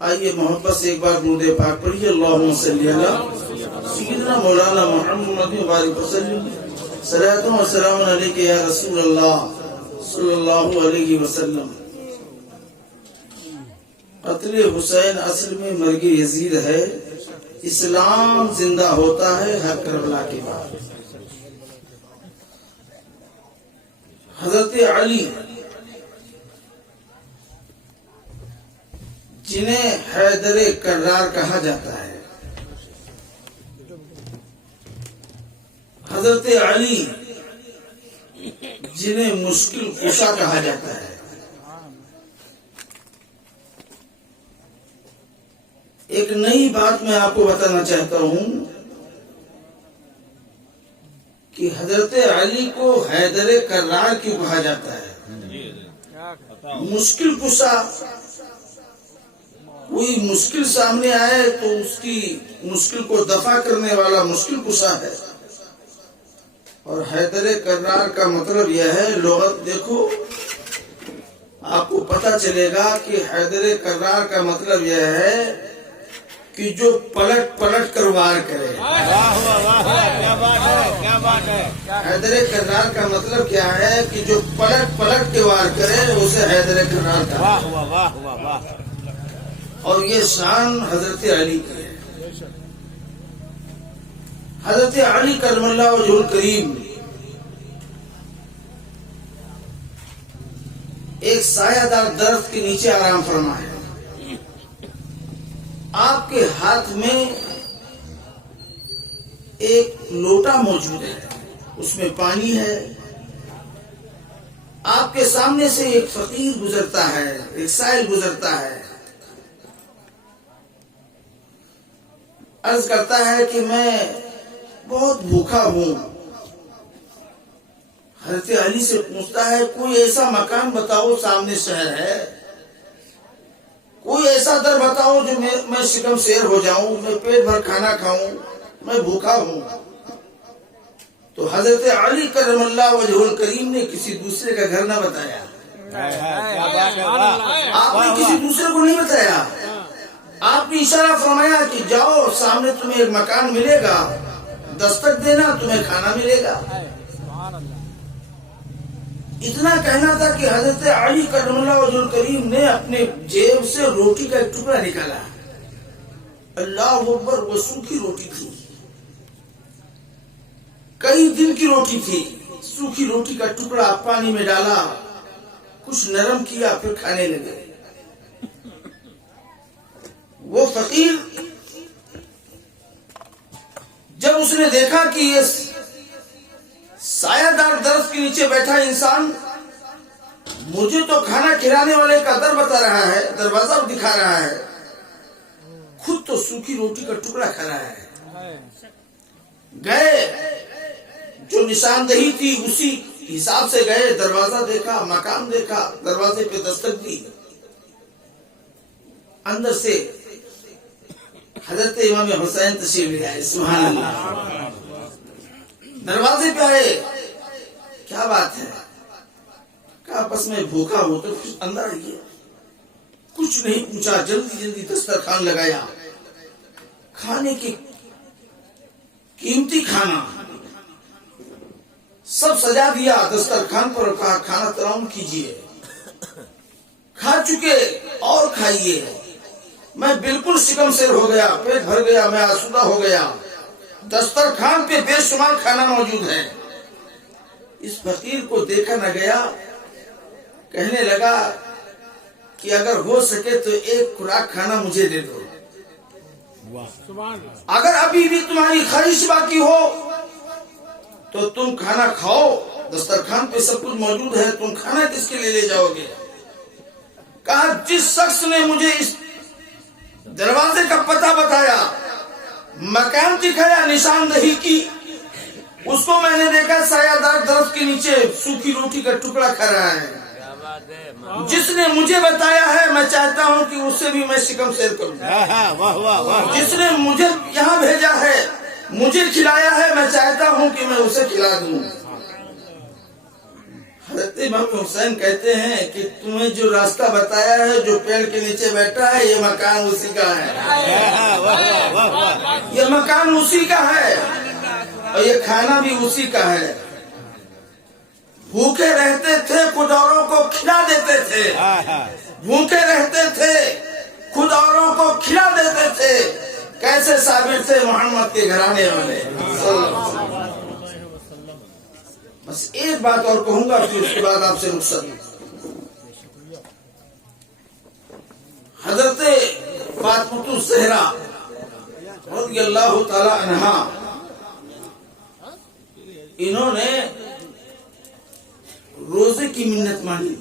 آئیے محبت سے ایک بار درود پاک پڑھیے، اللہم صلی علی سیدنا مولانا محمد وبارک وسلم، صلاۃ و سلام علیک یا رسول اللہ صلی اللہ علیہ وسلم۔ قتل حسین اصل میں مرگ یزید ہے، اسلام زندہ ہوتا ہے ہر کربلا کے بعد۔ حضرت علی جنہیں حیدر کرار کہا جاتا ہے، حضرت علی جنہیں مشکل کشا کہا جاتا ہے، ایک نئی بات میں آپ کو بتانا چاہتا ہوں کہ حضرت علی کو حیدر کرار کیوں کہا جاتا ہے؟ مشکل کشا، کوئی مشکل سامنے آئے تو اس کی مشکل کو دفع کرنے والا مشکل کشا ہے، اور حیدر کرار کا مطلب یہ ہے، لغت دیکھو آپ کو پتہ چلے گا کہ حیدر کرار کا مطلب یہ ہے کہ جو پلٹ پلٹ کر وار کرے۔ حیدر کرار کا مطلب کیا ہے کہ جو پلٹ پلٹ کے وار کرے اسے حیدر کرار کہا۔ اور یہ شان حضرت علی کی ہے۔ حضرت علی کرم اللہ وجہ الکریم ایک سایہ دار درخت کے نیچے آرام فرمائے، آپ کے ہاتھ میں ایک لوٹا موجود ہے، اس میں پانی ہے، آپ کے سامنے سے ایک فقیر گزرتا ہے، ایک سائل گزرتا ہے، عرض کرتا ہے کہ میں بہت بھوکا ہوں۔ حضرت علی سے پوچھتا ہے کوئی ایسا مکان بتاؤ، سامنے شہر ہے، کوئی ایسا در بتاؤ جو میں شکم سیر ہو جاؤں، میں پیٹ بھر کھانا کھاؤں، میں بھوکا ہوں۔ تو حضرت علی کرم اللہ وجہ الکریم نے کسی دوسرے کا گھر نہ بتایا، آپ نے کسی دوسرے کو نہیں بتایا، آپ نے اشارہ فرمایا کہ جاؤ سامنے تمہیں ایک مکان ملے گا، دستک دینا تمہیں کھانا ملے گا۔ اتنا کہنا تھا کہ حضرت علی کرم اللہ وجہ الکریم نے اپنے جیب سے روٹی کا ایک ٹکڑا نکالا، اللہ اکبر، وہ سوکھی روٹی تھی، کئی دن کی روٹی تھی، سوکھی روٹی کا ٹکڑا پانی میں ڈالا، کچھ نرم کیا، پھر کھانے لگے۔ وہ فقیر جب اس نے دیکھا کہ یہ سایہ دار درخت کے نیچے بیٹھا انسان مجھے تو کھانا کھلانے والے کا در بتا رہا ہے، دروازہ دکھا رہا ہے، خود تو سوکھی روٹی کا ٹکڑا کھا رہا ہے، گئے جو نشاندہی تھی اسی حساب سے گئے، دروازہ دیکھا، مکان دیکھا، دروازے پہ دستک دی، اندر سے حضرت امام حسین تشریف لے آئے، سبحان اللہ، دروازے پہ آئے، کیا بات ہے؟ کہا بس میں بھوکا ہوں تو اندر آئیے، کچھ نہیں پوچھا، جلدی جلدی دسترخوان لگایا، کھانے کی قیمتی کھانا سب سجا دیا دسترخوان پر، کہا کھانا تناول کیجئے، کھا چکے اور کھائیے، میں بالکل شکم سیر ہو گیا، پیٹ بھر گیا، میں آسودہ ہو گیا، دسترخوان پہ بے شمار کھانا موجود ہے۔ اس فقیر کو دیکھا نہ گیا، کہنے لگا کہ اگر ہو سکے تو ایک خوراک کھانا مجھے دے دو، اگر ابھی بھی تمہاری خواہش باقی ہو تو تم کھانا کھاؤ، دسترخوان پہ سب کچھ موجود ہے، تم کھانا کس کے لیے لے جاؤ گے؟ کہا جس شخص نے مجھے اس دروازے کا پتہ بتایا، مکان دکھایا، نشاندہی کی، اس کو میں نے دیکھا سایہ دار درخت کے نیچے سوکھی روٹی کا ٹکڑا کھا رہا ہے، جس نے مجھے بتایا ہے میں چاہتا ہوں کہ اس سے بھی میں شکم سیر کروں، جس نے مجھے یہاں بھیجا ہے، مجھے کھلایا ہے، میں چاہتا ہوں کہ میں اسے کھلا دوں۔ حضرت امام حسین کہتے ہیں کہ تمہیں جو راستہ بتایا ہے، جو پیڑ کے نیچے بیٹھا ہے، یہ مکان اسی کا ہے، یہ مکان اسی کا ہے، اور یہ کھانا بھی اسی کا ہے۔ بھوکے رہتے تھے، خود اوروں کو کھلا دیتے تھے، بھوکے رہتے تھے، خود اوروں کو کھلا دیتے تھے۔ کیسے صابر تھے محمد کے گھرانے والے۔ بس ایک بات اور کہوں گا، پھر اس کے بعد آپ سے رخصت۔ حضرت فاطمہ الزہرا رضی اللہ تعالی عنہا، انہوں نے روزے کی منت مانی۔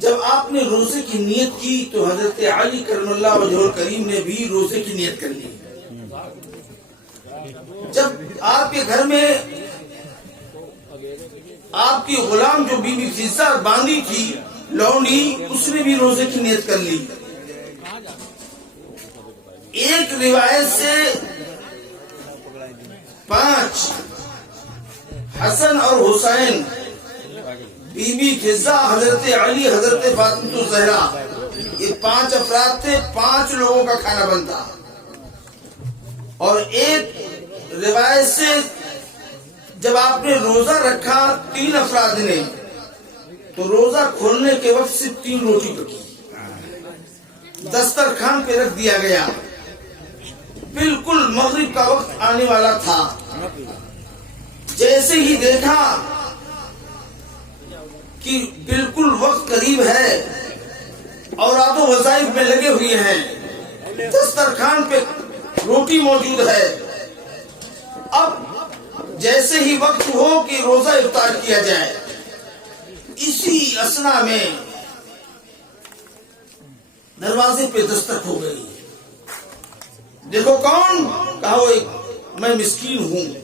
جب آپ نے روزے کی نیت کی تو حضرت علی کرم اللہ وجہہ الکریم نے بھی روزے کی نیت کر لی۔ جب آپ کے گھر میں آپ کی غلام جو بی بی فضہ باندھی تھی لونڈی، اس نے بھی روزے کی نیت کر لی۔ ایک روایت سے 5 حسن اور حسین، بی بی فضہ، حضرت علی، حضرت فاطمہ الزہرا، یہ 5 افراد تھے، 5 لوگوں کا کھانا بنتا۔ اور ایک روایت سے جب آپ نے روزہ رکھا 3 افراد نے، تو روزہ کھولنے کے وقت صرف 3 روٹی پکی، دسترخوان پہ رکھ دیا گیا۔ بالکل مغرب کا وقت آنے والا تھا، جیسے ہی دیکھا کہ بالکل وقت قریب ہے، اوراد و وظائف میں لگے ہوئے ہیں، دسترخوان پہ روٹی موجود ہے۔ اب جیسے ہی وقت ہو کہ روزہ افطار کیا جائے، اسی اثنا میں دروازے پہ دستک ہو گئی۔ دیکھو کون؟ کہا وہ میں مسکین ہوں۔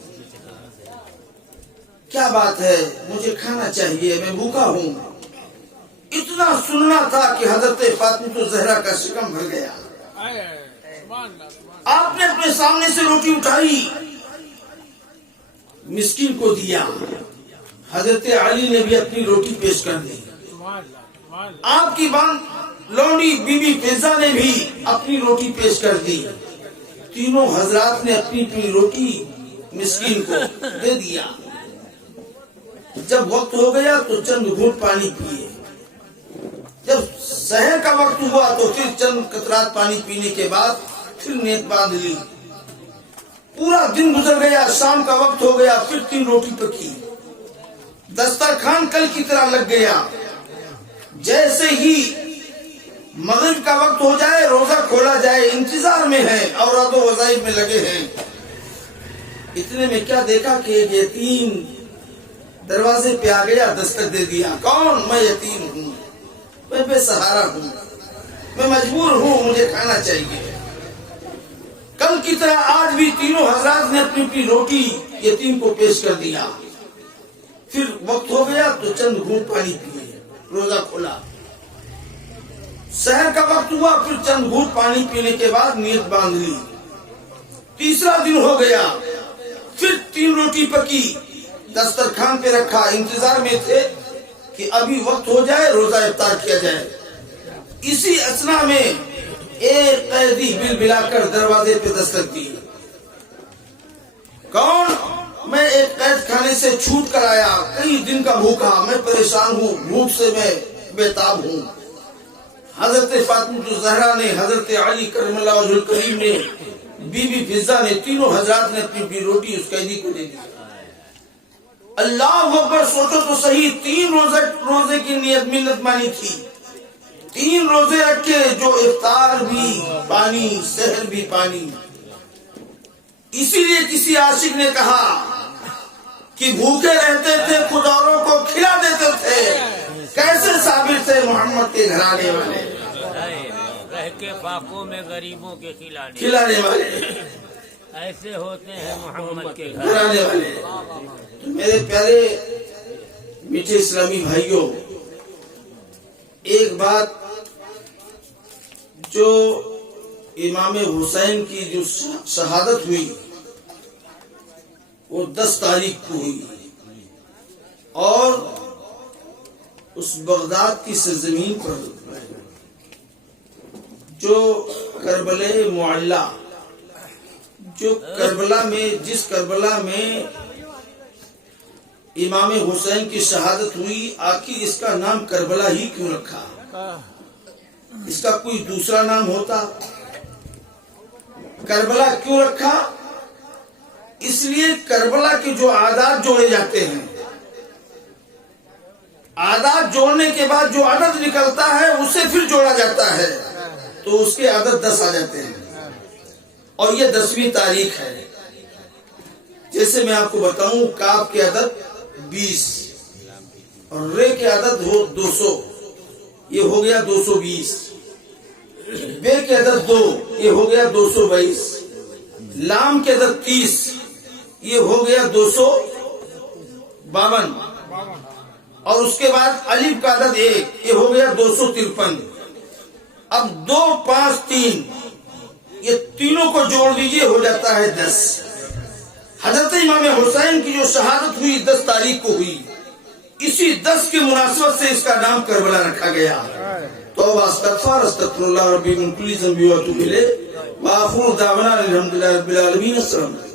کیا بات ہے؟ مجھے کھانا چاہیے، میں بھوکا ہوں۔ اتنا سننا تھا کہ حضرت فاطمہ الزہرا کا شکم بھر گیا۔ آپ نے اپنے سامنے سے روٹی اٹھائی، مسکین کو دیا۔ حضرت علی نے بھی اپنی روٹی پیش کر دی۔ آپ کی لونڈی بی بی فضہ نے بھی اپنی روٹی پیش کر دی۔ تینوں حضرات نے اپنی اپنی روٹی مسکین کو دے دیا۔ جب وقت ہو گیا تو چند گھونٹ پانی پیے۔ جب سحر کا وقت ہوا تو پھر چند قطرات پانی پینے کے بعد پھر نیت باندھ لی۔ پورا دن گزر گیا، شام کا وقت ہو گیا، پھر 3 روٹی پکی، دسترخوان کل کی طرح لگ گیا۔ جیسے ہی مغرب کا وقت ہو جائے، روزہ کھولا جائے، انتظار میں ہیں، اوراد و وظائف میں لگے ہیں۔ اتنے میں کیا دیکھا کہ ایک یتیم دروازے پہ آ گیا، دستک دے دیا۔ کون؟ میں یتیم ہوں، میں بے سہارا ہوں، میں مجبور ہوں، مجھے کھانا چاہیے۔ کل کی طرح آج بھی تینوں حضرات نے اپنی اپنی روٹی یتیم کو پیش کر دیا۔ پھر وقت ہو گیا تو چند گھونٹ پانی پیے، روزہ کھولا۔ سحر کا وقت ہوا، پھر چند گھونٹ پانی پینے کے بعد نیت باندھ لی۔ تیسرا دن ہو گیا، پھر 3 روٹی پکی، دسترخوان پہ رکھا، انتظار میں تھے کہ ابھی وقت ہو جائے، روزہ افطار کیا جائے۔ اسی اثنا میں ایک قیدی بل بلا کر دروازے پہ دستک دی۔ کون؟ میں ایک قید خانے سے چھوٹ کر آیا، کئی دن کا بھوکا، میں پریشان ہوں، بھوک سے میں بےتاب ہوں۔ حضرت فاطمہ الزہرا نے، حضرت علی کرم اللہ وجہ الکریم نے، بی بی فضہ نے، تینوں حضرات نے اپنی اپنی روٹی اس قیدی کو دے دی۔ اللہ اکبر! سوچو تو صحیح، 3 روزے کی نیت منت مانی تھی، 3 روزے رکھے، جو افطار بھی پانی، سحر بھی پانی۔ اسی لیے کسی عاشق نے کہا کہ بھوکے رہتے تھے، خود اوروں کو کھلا دیتے تھے۔ کیسے صابر تھے محمد کے گھرانے والے، رہ کے فاقوں میں غریبوں کے کھلانے والے، ایسے ہوتے ہیں محمد کے گھرانے والے۔ تو میرے پیارے میٹھے اسلامی بھائیوں، ایک بات جو امام حسین کی جو شہادت ہوئی وہ 10 تاریخ کو ہوئی، اور اس بغداد کی سرزمین پر جو کربلا معلی، جو کربلا میں، جس کربلا میں امام حسین کی شہادت ہوئی، آخر اس کا نام کربلا ہی کیوں رکھا؟ اس کا کوئی دوسرا نام ہوتا؟ کربلا کیوں رکھا؟ اس لیے کربلا کے جو اعداد جوڑے جاتے ہیں، اعداد جوڑنے کے بعد جو عدد نکلتا ہے اسے پھر جوڑا جاتا ہے تو اس کے عدد 10 آ جاتے ہیں، اور یہ 10ویں تاریخ ہے۔ جیسے میں آپ کو بتاؤں، کاف کے عدد 20 اور رے کے عدد ہو 200، یہ ہو گیا 220۔ بے کے عدد 2، یہ ہو گیا 222۔ لام کے عدد 30، یہ ہو گیا 252۔ اور اس کے بعد الف کا عدد 1، یہ ہو گیا 253۔ اب 2 5 3، یہ تینوں کو جوڑ دیجئے، ہو جاتا ہے 10۔ حضرت امام حسین کی جو شہادت ہوئی 10 تاریخ کو ہوئی، اسی 10 کی مناسبت سے اس کا نام کربلا رکھا گیا۔ توبہ استغفار استغفر اللہ ربی من کل ذنب و اتوب الیہ، وآخر دعوانا الحمدللہ رب العالمین۔ السلام علیکم۔